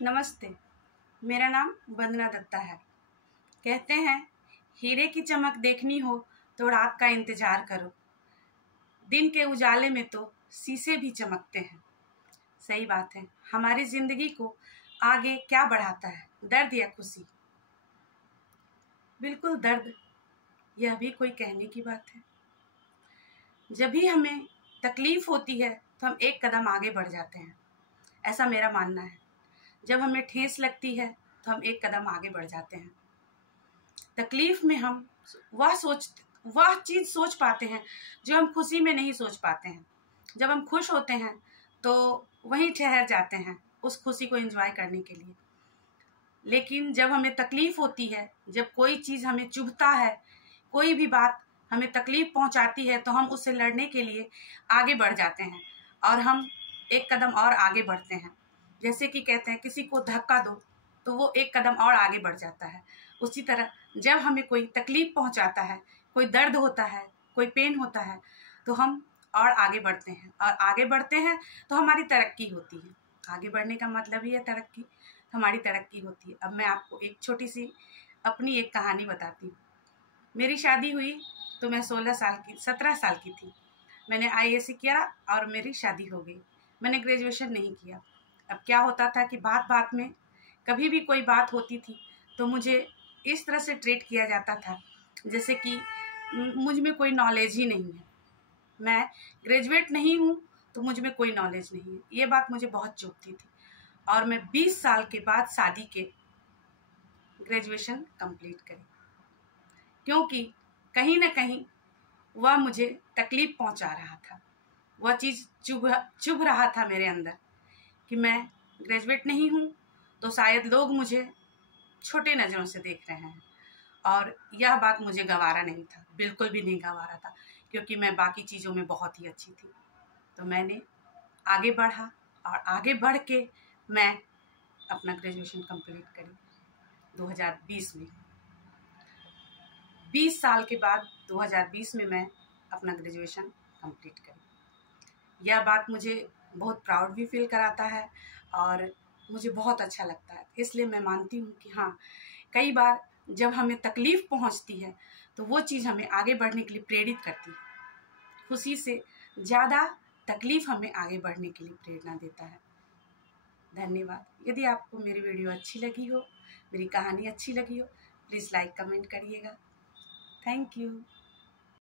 नमस्ते, मेरा नाम वंदना दत्ता है। कहते हैं हीरे की चमक देखनी हो तो रात का इंतजार करो, दिन के उजाले में तो शीशे भी चमकते हैं। सही बात है। हमारी जिंदगी को आगे क्या बढ़ाता है, दर्द या खुशी? बिल्कुल दर्द। यह भी कोई कहने की बात है। जब भी हमें तकलीफ होती है तो हम एक कदम आगे बढ़ जाते हैं, ऐसा मेरा मानना है। जब हमें ठेस लगती है तो हम एक कदम आगे बढ़ जाते हैं। तकलीफ में हम वह चीज़ सोच पाते हैं जो हम खुशी में नहीं सोच पाते हैं। जब हम खुश होते हैं तो वहीं ठहर जाते हैं उस खुशी को एंजॉय करने के लिए। लेकिन जब हमें तकलीफ होती है, जब कोई चीज़ हमें चुभता है, कोई भी बात हमें तकलीफ पहुंचाती है, तो हम उससे लड़ने के लिए आगे बढ़ जाते हैं और हम एक कदम और आगे बढ़ते हैं। जैसे कि कहते हैं किसी को धक्का दो तो वो एक कदम और आगे बढ़ जाता है। उसी तरह जब हमें कोई तकलीफ पहुंचाता है, कोई दर्द होता है, कोई पेन होता है, तो हम और आगे बढ़ते हैं और आगे बढ़ते हैं तो हमारी तरक्की होती है। आगे बढ़ने का मतलब ही है तरक्की, हमारी तरक्की होती है। अब मैं आपको एक छोटी सी अपनी एक कहानी बताती हूँ। मेरी शादी हुई तो मैं 17 साल की थी। मैंने IAC किया और मेरी शादी हो गई। मैंने ग्रेजुएशन नहीं किया। अब क्या होता था कि बात बात में कभी भी कोई बात होती थी तो मुझे इस तरह से ट्रीट किया जाता था जैसे कि मुझ में कोई नॉलेज ही नहीं है, मैं ग्रेजुएट नहीं हूँ तो मुझ में कोई नॉलेज नहीं है। ये बात मुझे बहुत चुभती थी और मैं 20 साल के बाद शादी के ग्रेजुएशन कंप्लीट करी, क्योंकि कहीं ना कहीं वह मुझे तकलीफ पहुंचा रहा था। वह चीज़ चुभ रहा था मेरे अंदर कि मैं ग्रेजुएट नहीं हूँ तो शायद लोग मुझे छोटे नज़रों से देख रहे हैं। और यह बात मुझे गवारा नहीं था, बिल्कुल भी नहीं गवारा था, क्योंकि मैं बाकी चीज़ों में बहुत ही अच्छी थी। तो मैंने आगे बढ़ा और आगे बढ़ के मैं अपना ग्रेजुएशन कंप्लीट करी 2020 में। 20 साल के बाद 2020 में मैं अपना ग्रेजुएशन कंप्लीट करी। यह बात मुझे बहुत प्राउड भी फील कराता है और मुझे बहुत अच्छा लगता है। इसलिए मैं मानती हूँ कि हाँ, कई बार जब हमें तकलीफ़ पहुँचती है तो वो चीज़ हमें आगे बढ़ने के लिए प्रेरित करती है। खुशी से ज़्यादा तकलीफ़ हमें आगे बढ़ने के लिए प्रेरणा देता है। धन्यवाद। यदि आपको मेरी वीडियो अच्छी लगी हो, मेरी कहानी अच्छी लगी हो, प्लीज़ लाइक कमेंट करिएगा। Thank you.